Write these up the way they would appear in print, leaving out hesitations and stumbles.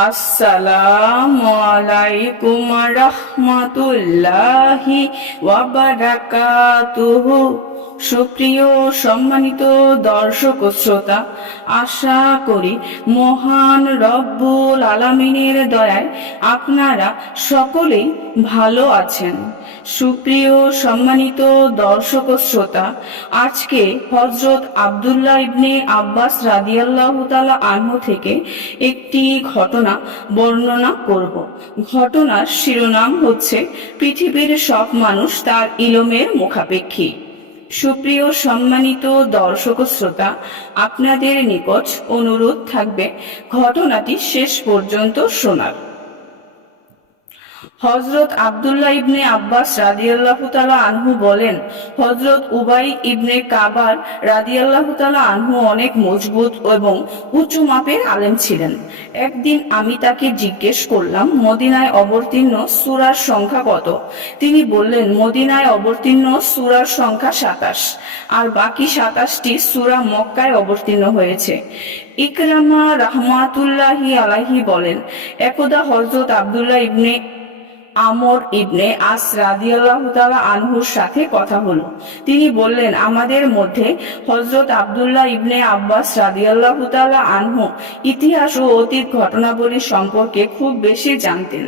আসসালামু আলাইকুম রাহমাতুল্লাহি ওয়া বারাকাতুহু। সুপ্রিয় সম্মানিত দর্শক ও শ্রোতা, আশা করি মহান রব্বুল আলামিনের দয়ায় আপনারা সকলেই ভালো আছেন। সুপ্রিয় সম্মানিত দর্শক ও শ্রোতা, আজকে হযরত আব্দুল্লাহ ইবনে আব্বাস রাদিয়াল্লাহু তাআলা আনহু থেকে একটি ঘটনা বর্ণনা করব। ঘটনার শিরোনাম হচ্ছে পৃথিবীর সব মানুষ তার ইলমের মুখাপেক্ষী। সুপ্রিয় সম্মানিত দর্শক ও শ্রোতা, আপনাদের নিকট অনুরোধ থাকবে ঘটনাটি শেষ পর্যন্ত শোনার। হযরত আব্দুল্লাহ ইবনে আব্বাস রাদিয়াল্লাহু তাআলা আনহু বলেন, হযরত উবাই ইবনে কাবার রাদিয়াল্লাহু তাআলা আনহু অনেক মজবুত এবং উঁচু মাপের আলেম ছিলেন। একদিন আমি তাকে জিজ্ঞেস করলাম, মদিনায় অবতীর্ণ সূরার সংখ্যা কত? তিনি বললেন, মদিনায় অবতীর্ণ সূরার সংখ্যা ২৭, আর বাকি ২৭টি সূরা মক্কায় অবতীর্ণ হয়েছে। ইকরামা রাহমাতুল্লাহি আলাইহি বলেন, একদা হযরত আব্দুল্লাহ ইবনে আমর ইবনে আস রাদিয়াল্লাহু তাআলা আনহুর সাথে কথা হলো। তিনি বললেন, আমাদের মধ্যে হযরত আব্দুল্লাহ ইবনে আব্বাস রাদিয়াল্লাহু তাআলা আনহু ইতিহাস ও অতীত ঘটনাবলী সম্পর্কে খুব বেশি জানতেন।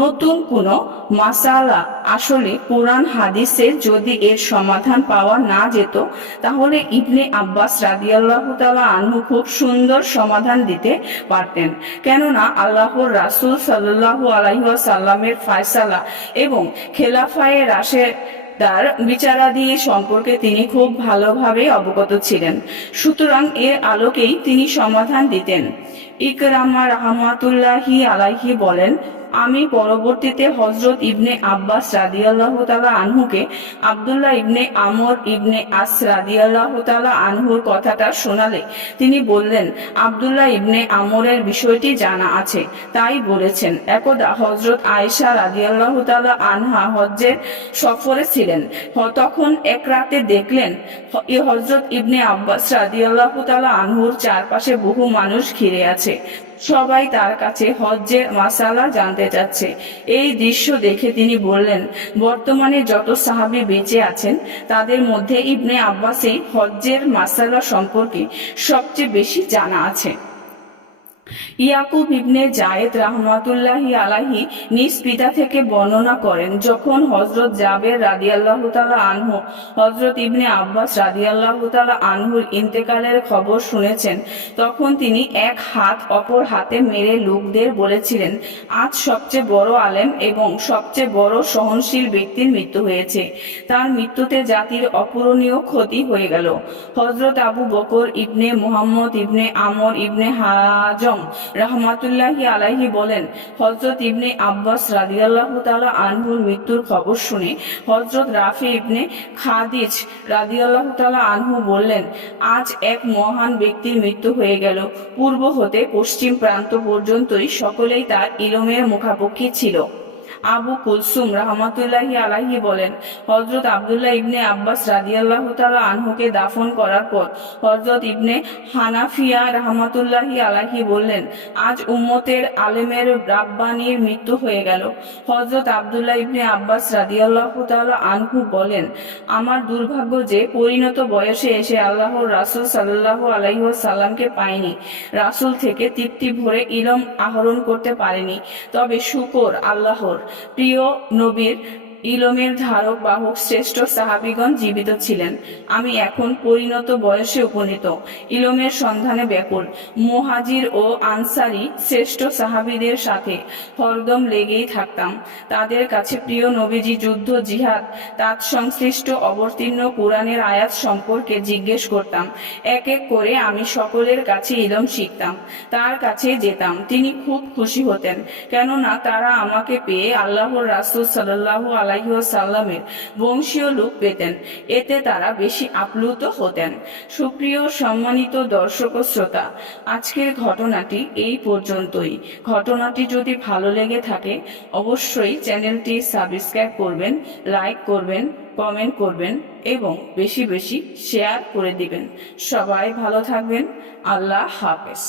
নতুন কোনো মাসালা আসলে কোরআন হাদিসে যদি এর সমাধান পাওয়া না যেত, তাহলে ইবনে আব্বাস রাদিয়াল্লাহু তাআলা আনহু খুব সুন্দর সমাধান দিতে পারতেন। কেননা আল্লাহর রাসূল সাল্লাল্লাহু আলাইহি ওয়াসাল্লামের ফয়সালা এবং খেলাফায়ে রাশেদার বিচারাদি সম্পর্কে তিনি খুব ভালোভাবে অবগত ছিলেন। সুতরাং এর আলোকেই তিনি সমাধান দিতেন। ইকরামা রাহমাতুল্লাহি আলাইহি বলেন, আমি পরবর্তীতে হযরত ইবনে আব্বাস রাদিয়াল্লাহু তাআলা আনহুকে আব্দুল্লাহ ইবনে আমর ইবনে আস রাদিয়াল্লাহু তাআলা আনহুর কথাটা শোনালে তিনি বললেন, আব্দুল্লাহ ইবনে আমরের বিষয়টি জানা আছে, তাই বলেছেন। একদা হযরত আয়েশা রাদিয়াল্লাহু তাআলা আনহা হজ্জের সফরে ছিলেন। তখন এক রাতে দেখলেন হযরত ইবনে আব্বাস রাদিয়াল্লাহু তাআলা আনহুর চারপাশে বহু মানুষ ঘিরে আছে। সবাই তার কাছে হজ্জের মাসালা জানতে চাচ্ছে। এই দৃশ্য দেখে তিনি বললেন, বর্তমানে যত সাহাবী বেঁচে আছেন তাদের মধ্যে ইবনে আব্বাসই হজ্জের মাসালা সম্পর্কে সবচেয়ে বেশি জানা আছে। ইয়াকুব ইবনে জায়েদ রাহমাতুল্লাহি আলাইহি নিজ পিতা থেকে বর্ণনা করেন, যখন হযরত জাবের রাদিয়াল্লাহু তাআলা আনহু হযরত ইবনে আব্বাস রাদিয়াল্লাহু তাআলা আনহুর ইন্তেকালের খবর শুনেছেন, তখন তিনি এক হাত অপর হাতে মেরে লোকদের বলেছিলেন, আজ সবচেয়ে বড় আলেম এবং সবচেয়ে বড় সহনশীল ব্যক্তির মৃত্যু হয়েছে। তার মৃত্যুতে জাতির অপূরণীয় ক্ষতি হয়ে গেল। হযরত আবু বকর ইবনে মুহাম্মদ ইবনে আমর ইবনে হাজম রাহমাতুল্লাহি আলাইহি বলেন, হযরত ইবনে আব্বাস রাদিয়াল্লাহু তাআলা আনহুর মৃত্যুর খবর শুনে হযরত রাফি ইবনে খাদিজ রাদিয়াল্লাহু তাআলা আনহু বললেন, আজ এক মহান ব্যক্তির মৃত্যু হয়ে গেল। পূর্ব হতে পশ্চিম প্রান্ত পর্যন্তই সকলেই তার ইলমের মুখাপেক্ষী ছিল। আবু কুলসুম রাহমাতুল্লাহি আলাইহি বলেন, হযরত আব্দুল্লাহ ইবনে আব্বাস রাদিয়াল্লাহু তাআলা আনহুকে দাফন করার পর হযরত ইবনে হানাফিয়া রাহমাতুল্লাহি আলাইহি বললেন, আজ উম্মতের আলেমের রাব্বানির মৃত্যু হয়ে গেল। হযরত আব্দুল্লাহ ইবনে আব্বাস রাদিয়াল্লাহু তাআলা আনহু বলেন, আমার দুর্ভাগ্য যে পরিণত বয়সে এসে আল্লাহর রাসূল সাল্লাল্লাহু আলাইহি ওয়াসাল্লামকে পাইনি, রাসূল থেকে তৃপ্তি ভরে ইলম আহরণ করতে পারিনি। তবে শুকর আল্লাহর, প্রিয় নবীর ইলমের ধারক বাহক শ্রেষ্ঠ সাহাবীগণ জীবিত ছিলেন। আমি এখন পরিণত বয়সে উপনীত, ইলমের সন্ধানে ব্যাকুল। মুহাজির ও আনসারী শ্রেষ্ঠ সাহাবীদের সাথে হরদম লেগেই থাকতাম। তাদের কাছে প্রিয় নবীজি যুদ্ধ, জিহাদ, সংশ্লিষ্ট অবতীর্ণ কুরআনের আয়াত সম্পর্কে জিজ্ঞেস করতাম। এক এক করে আমি সকলের কাছে ইলম শিখতাম। তার কাছে যেতাম, তিনি খুব খুশি হতেন, কেননা তারা আমাকে পেয়ে আল্লাহর রাসূল সাল্লাল্লাহু আলাইহি ওয়াসাল্লামের বংশীয় লোক পেতেন। এতে তারা বেশি আপ্লুত হতেন। সুপ্রিয় সম্মানিত দর্শক ও শ্রোতা, আজকের ঘটনাটি এই পর্যন্তই। ঘটনাটি যদি ভালো লেগে থাকে অবশ্যই চ্যানেলটি সাবস্ক্রাইব করবেন, লাইক করবেন, কমেন্ট করবেন এবং বেশি বেশি শেয়ার করে দিবেন। সবাই ভালো থাকবেন। আল্লাহ হাফেজ।